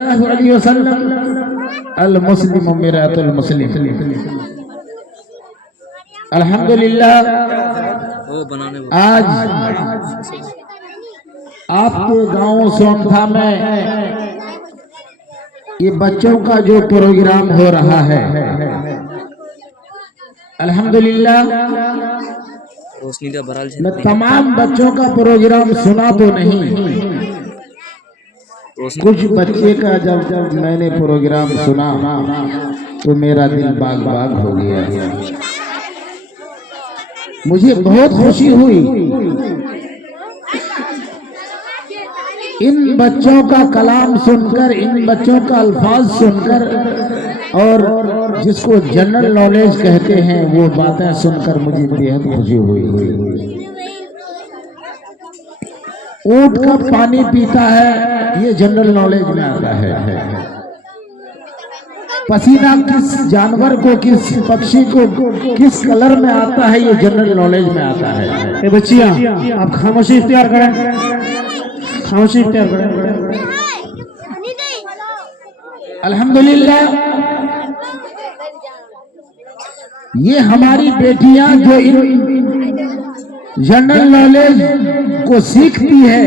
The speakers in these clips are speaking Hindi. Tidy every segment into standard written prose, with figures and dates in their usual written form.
अलैहि वसल्लम अल मुस्लिम मिरातुल मुस्लिम। अल्हम्दुलिल्लाह आज आपके गांव सोनथा में ये बच्चों का जो प्रोग्राम हो रहा है, अल्हम्दुलिल्लाह मैं तमाम बच्चों का प्रोग्राम सुना तो नहीं, कुछ बच्चे का जब मैंने प्रोग्राम सुना तो मेरा दिल बाग बाग हो गया। मुझे बहुत खुशी हुई इन बच्चों का कलाम सुनकर, इन बच्चों का अल्फाज सुनकर, और जिसको जनरल नॉलेज कहते हैं वो बातें सुनकर मुझे बेहद खुशी हुई। ऊंट कब पानी पीता है ये जनरल नॉलेज में आता है। पसीना किस जानवर को, किस पक्षी को किस कलर में आता है ये जनरल नॉलेज में आता है। ए बच्चियां आप खामोशी इख्तियार करें, खामोशी इख्तियार करें। अल्हम्दुलिल्लाह ये हमारी बेटियां जो जनरल नॉलेज को सीखती है,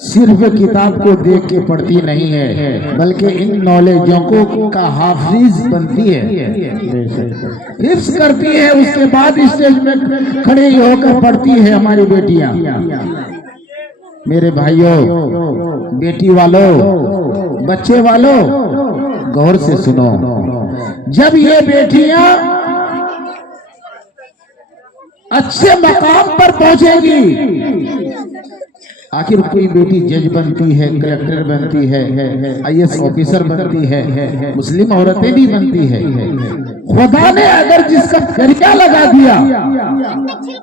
सिर्फ किताब को देख के पढ़ती नहीं है, बल्कि इन नॉलेजों को का हाफिज बनती है, हिफ्ज करती है, उसके बाद स्टेज में खड़े होकर पढ़ती है हमारी बेटियां। मेरे भाइयों, बेटी वालों, बच्चे वालों, गौर से सुनो। जब ये बेटियां अच्छे मकाम पर पहुंचेगी, आखिर कोई बेटी जज बनती है, कलेक्टर बनती है, आईएएस ऑफिसर बनती है, मुस्लिम औरतें भी बनती है। खुदा ने अगर जिसका जरिया लगा दिया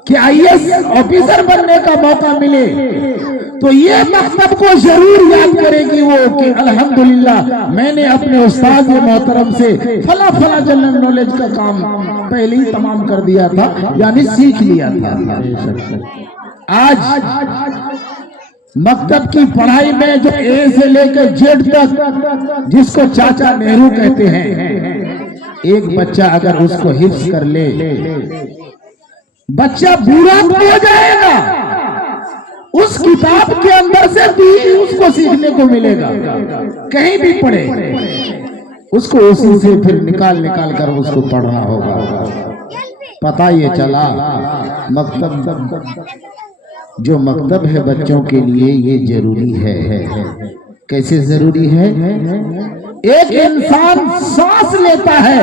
कि आईएएस ऑफिसर बनने का मौका मिले, तो ये मकसद को जरूर याद करेगी वो कि अल्हम्दुलिल्लाह मैंने अपने उस्ताद मोहतरम से फला फला जनरल नॉलेज का काम पहले ही तमाम कर दिया था, यानी सीख लिया था। आज मकतब की पढ़ाई में जो ए से लेकर जेड तक, जिसको चाचा नेहरू कहते हैं, एक बच्चा अगर उसको हिफ्ज कर ले, बच्चा बुरा हो जाएगा, उस किताब के अंदर से भी उसको सीखने को मिलेगा। कहीं भी पढ़े उसको उसी से फिर निकाल कर उसको पढ़ना होगा। पता ये चला मकतब, जो मकतब है बच्चों के लिए ये जरूरी है। कैसे जरूरी है? एक इंसान सांस लेता है,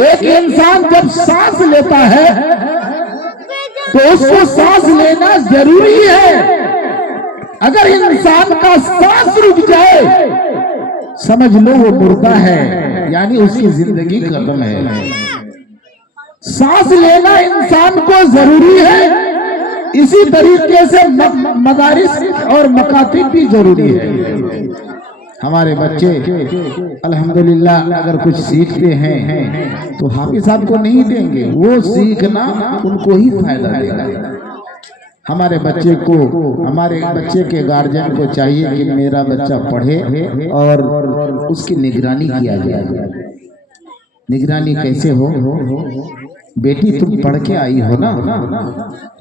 एक इंसान जब सांस लेता है तो उसको सांस लेना जरूरी है। अगर इंसान का सांस रुक जाए, समझ लो वो मुर्दा है, यानी उसकी जिंदगी खत्म है। सांस लेना इंसान को जरूरी है। इसी तरीके से मदारिस और मकातिब भी जरूरी है। हमारे बच्चे अल्हम्दुलिल्लाह अगर कुछ सीखते हैं तो हाफिज साहब को नहीं देंगे, वो सीखना उनको ही फायदा देगा। हमारे बच्चे को, हमारे बच्चे के गार्जियन को चाहिए कि मेरा बच्चा पढ़े और उसकी निगरानी किया जाए। निगरानी कैसे हो? बेटी तुम पढ़ के आई हो ना,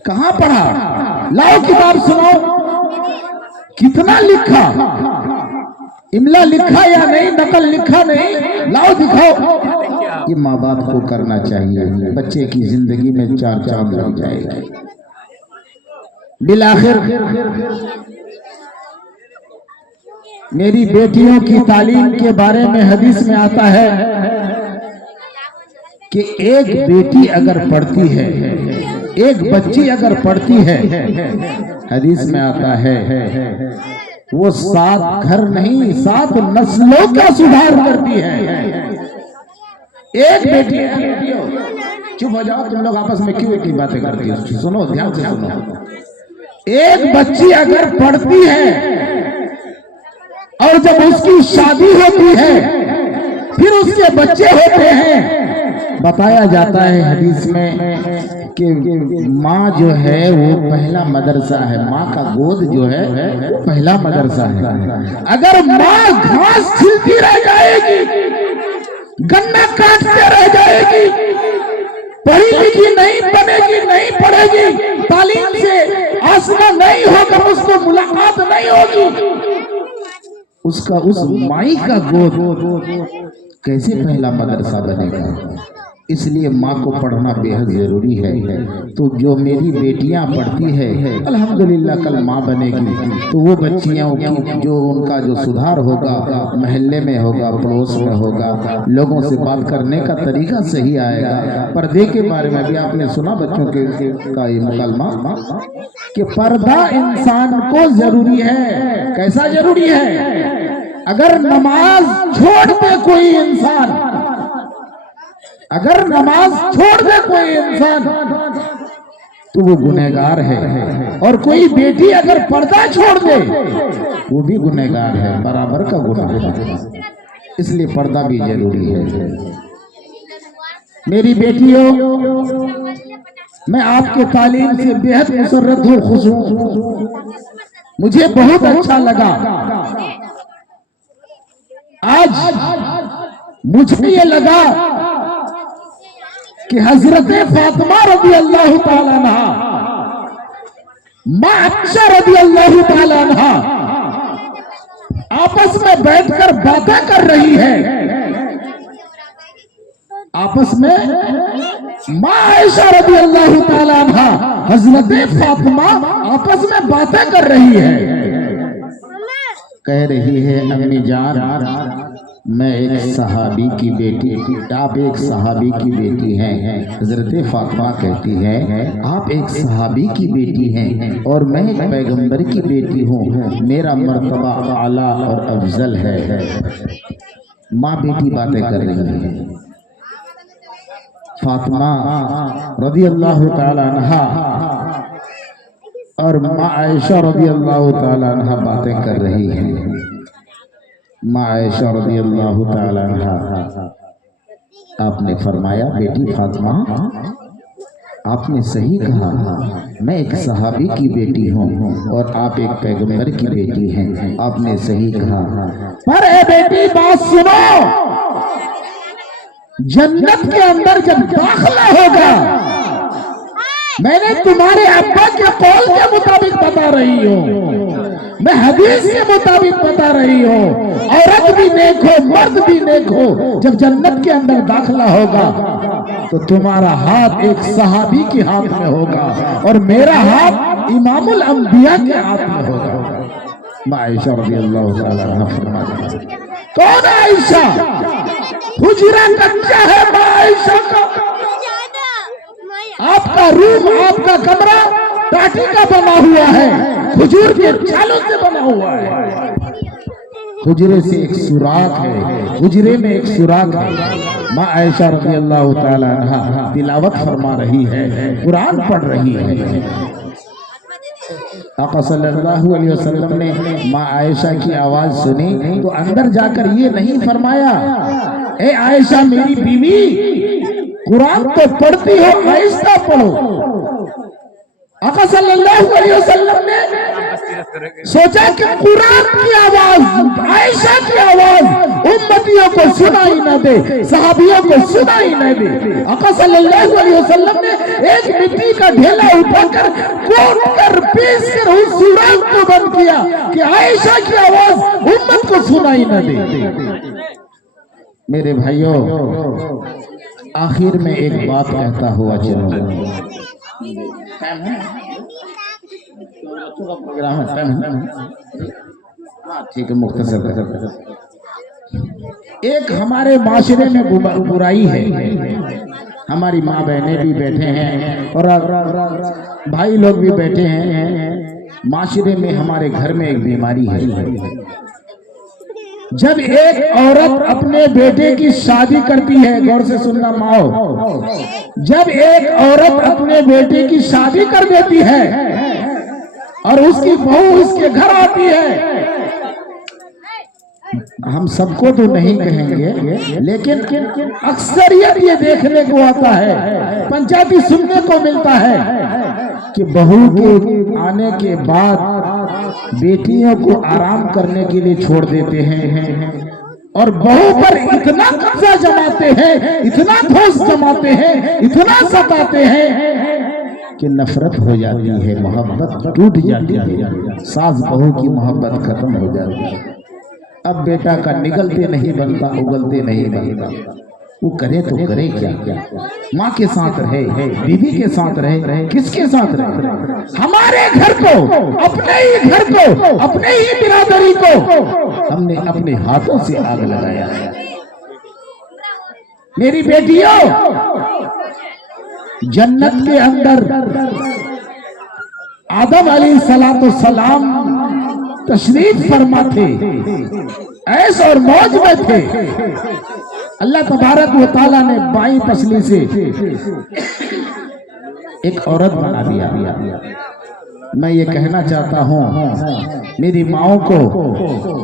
कहाँ पढ़ा? लाओ किताब सुनाओ, कितना लिखा, इमला लिखा या नहीं, नकल लिखा नहीं, लाओ दिखाओ। ये माँ बाप को करना चाहिए। बच्चे की जिंदगी में चार चांद लग जाएगा। बिलाखिर मेरी बेटियों की तालीम के बारे में हदीस में आता है कि एक बेटी अगर पढ़ती है, एक बच्ची अगर पढ़ती है, हदीस में आता है वो 7 घर नहीं 7 नस्लों का सुधार करती है। एक बेटी, चुप हो जाओ तुम लोग, आपस में क्यों इतनी बातें करती हो? सुनो, ध्यान से सुनो। एक बच्ची अगर पढ़ती है और जब उसकी शादी होती है, फिर उसके बच्चे होते हैं, बताया जाता है हदीस में कि माँ जो है वो पहला मदरसा है, माँ का गोद जो है वो पहला मदरसा है। अगर माँ घास छिलती रह जाएगी, गन्ना काटते रह जाएगी, पढ़ी लिखी नहीं बनेगी, नहीं पढ़ेगी, तालीम से आसना नहीं होगा, उसको मुलाकात नहीं होगी, उसका उस माई का गोद कैसे पहला मदरसा बनेगा। इसलिए माँ को पढ़ना बेहद जरूरी है। तो जो मेरी बेटियां पढ़ती है अल्हम्दुलिल्लाह कल माँ बनेगी, तो वो बच्चियां जो उनका जो सुधार होगा महल्ले में होगा, पड़ोस में होगा, लोगों से बात करने का तरीका सही आएगा। पर्दे के बारे में भी आपने सुना बच्चों के का ये मुकलमा कि पर्दा इंसान को जरूरी है। कैसा जरूरी है? अगर नमाज छोड़ दे कोई इंसान, अगर नमाज छोड़ दे कोई इंसान तो वो गुनहगार है, और कोई बेटी अगर पर्दा छोड़ दे वो भी गुनहगार है, बराबर का गुनाह है। इसलिए पर्दा भी जरूरी है। मेरी बेटियों, मैं आपके तालीम से बेहद मुसर्रत हूँ, खुश हूँ, मुझे बहुत अच्छा लगा। आज मुझे ये लगा कि हजरत फातिमा रज़ी अल्लाह ताला अन्हा, माँ आयशा रज़ी अल्लाह ताला अन्हा आपस में बैठकर बातें कर रही है। आपस में माँ आयशा रज़ी अल्लाह ताला अन्हा हजरत फातिमा आपस में बातें कर रही है। कह रही है, अम्मी जान मैं एक सहाबी की बेटी, आप एक सहाबी की बेटी हैं। हजरत फातिमा कहती है आप एक सहाबी की बेटी हैं और मैं एक पैगंबर की बेटी हूँ, मेरा मर्तबा आला और अफजल है। माँ बेटी बातें कर रही है। फातिमा रज़ी अल्लाह ताला अन्हा और माँ आयशा रज़ी अल्लाह ताला अन्हा बातें कर रही हैं। माँ आयशा रज़ी अल्लाह ताला अन्हा आपने फरमाया, बेटी फातिमा आपने सही कहा, मैं एक सहाबी की बेटी हूँ और आप एक पैगंबर की बेटी हैं, आपने सही कहा। पर ए बेटी बात सुनो, जन्नत के अंदर जब दाखिला होगा, मैंने तुम्हारे अब्बा के कौल के मुताबिक बता रही हूँ, मैं हदीस के मुताबिक बता रही हूँ, औरत भी नेक हो मर्द भी नेक हो, जब जन्नत के अंदर दाखिला होगा तो तुम्हारा हाथ एक सहाबी के हाथ में होगा और मेरा हाथ इमामुल अंबिया के हाथ में होगा। आयशा रज़ी अल्लाह ताला अन्हा फरमाती है, कौन आयशा? हुजरा कच्चा है माँ आयशा का, आपका रूम, आपका कमरा टाटी का बना हुआ है, खजूर के छालों से बना हुआ है। हुजरे से एक सुराख है, हुजरे में एक सुराख है। माँ आयशा रज़ी अल्लाह ताला अन्हा तिलावत फरमा रही है, कुरान पढ़ रही है। आका सल्लल्लाहु अलैहि वसल्लम ने माँ आयशा की आवाज सुनी तो अंदर जाकर ये नहीं फरमाया, ए आयशा मेरी बीवी, कुरान तो पढ़ती हो, आहिस्ता पढ़ो। आका सल्लल्लाहु अलैहि वसल्लम ने सोचा कि कुरान की आवाज, आयशा की आवाज उम्मतियों को सुनाई न दे, सहाबियों को सुनाई न दे। आका सल्लल्लाहु अलैहि वसल्लम ने एक मिट्टी का ढेला उठाकर कोट कर पीस कर उस सुराख को बंद किया कि आयशा की आवाज उम्मत को सुनाई न दे। मेरे भाइयों, आखिर में एक बात कहता हुआ चलूंगा। प्रोग्राम है, ठीक है, मुख्तसर। एक हमारे माशरे में बुराई है, हमारी माँ बहनें भी बैठे हैं और भाई लोग भी बैठे हैं। माशरे में हमारे घर में एक बीमारी है। जब एक औरत अपने बेटे की शादी करती है, गौर से सुनना माओ, जब एक औरत अपने बेटे की शादी कर देती है और उसकी बहू उसके घर आती है हम सबको तो नहीं कहेंगे, लेकिन अक्सरियत ये देखने को आता है, पंचायती सुनने को मिलता है कि बहू के आने के बाद बेटियों को आराम करने के लिए छोड़ देते हैं और बहू पर इतना कब्जा जमाते हैं, इतना ठोस जमाते हैं, इतना सताते हैं कि नफरत हो जाती है, मोहब्बत टूट जाती है, सास बहू की मोहब्बत खत्म हो जाती है। अब बेटा का निगलते नहीं बनता, उगलते नहीं बनता, वो करे तो करे क्या? माँ के साथ रहे, बीवी के साथ रहे, किसके साथ रहे? हमारे घर को, अपने ही घर को, अपने ही बिरादरी को हमने अपने हाथों से आग लगाया है। मेरी बेटियों, जन्नत के अंदर आदम अलैहिस्सलाम तशरीफ फरमा थे, ऐश और मौज में थे। अल्लाह तबारक व तआला ने बाईं पसली से एक औरत बना दिया। मैं ये कहना चाहता हूँ मेरी माओ को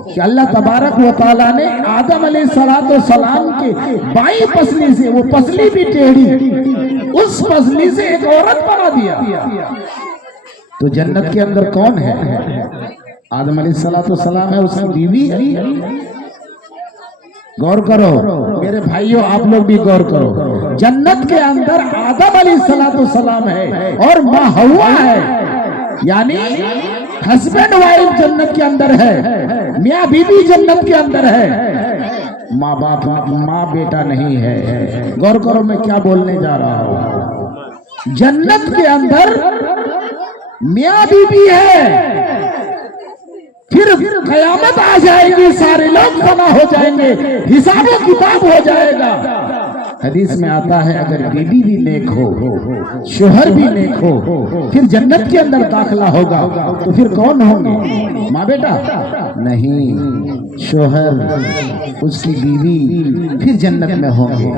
कि अल्लाह तबारक व तआला ने आदम अलैहिस्सलाम के बाईं पसली से, वो पसली भी टेढ़ी, उस पसली से एक औरत बना दिया। तो जन्नत के अंदर कौन है? आदम अलैहिस्सलाम है, उसकी बीवी है। गौर करो मेरे भाइयों, आप लोग भी गौर करो। जन्नत के अंदर आदम अलैहिस्सलाम है और माँ हव्वा है, यानी हस्बैंड वाइफ जन्नत के अंदर है, मियाँ बीवी जन्नत के अंदर है, माँ बाप माँ बेटा नहीं है। गौर करो मैं क्या बोलने जा रहा हूँ। जन्नत के अंदर मियाँ बीवी है, फिर कयामत आ जाएगी, सारे लोग फना हो जाएंगे, हिसाब किताब हो जाएगा। हदीस में आता है अगर बीवी भी नेक हो, शोहर भी नेक हो, फिर जन्नत के अंदर दाखिला होगा, तो फिर कौन होंगे? माँ बेटा नहीं, शोहर उसकी बीवी फिर जन्नत में होंगे।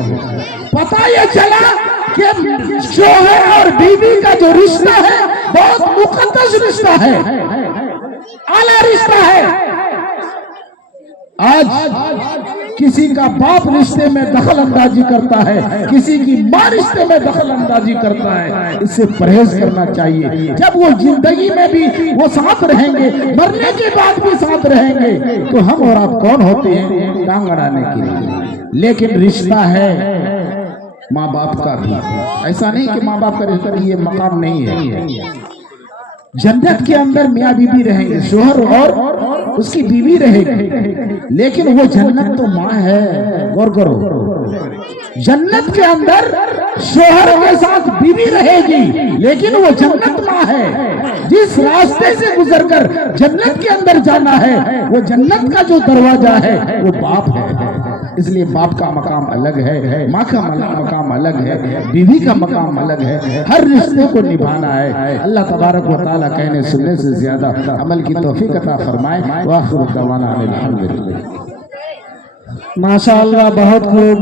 पता ये चला कि शोहर और बीवी का जो रिश्ता है बहुत मुकद्दस रिश्ता है, आला रिश्ता है। आज किसी का बाप रिश्ते में दखल अंदाजी करता है, किसी की माँ रिश्ते में दखल अंदाजी करता है, इससे परहेज करना चाहिए। जब वो जिंदगी में भी वो साथ रहेंगे, मरने के बाद भी साथ रहेंगे, तो हम और आप कौन होते हैं टांग अड़ाने के लिए? लेकिन रिश्ता है माँ बाप का भी, ऐसा नहीं कि माँ बाप का रिश्ता ये मकाम नहीं है। जन्नत के अंदर मियाँ बीवी रहेंगे, शोहर और उसकी बीवी रहेगी, लेकिन वो जन्नत तो माँ है। गौर करो, जन्नत के अंदर शोहर के साथ बीवी रहेगी, लेकिन वो जन्नत माँ है। जिस रास्ते से गुजरकर जन्नत के अंदर जाना है, वो जन्नत का जो दरवाजा है वो बाप है। इसलिए बाप का मकाम अलग है, माँ का मकाम अलग है, बीवी का मकाम अलग है। हर रिश्ते को निभाना है। अल्लाह तबारक व तआला कहने सुनने से ज्यादा अमल की तौफीक अता फरमाए। व आखिर दवाना अनिल हम्दुलिल्लाह। माशाअल्लाह, बहुत खूब।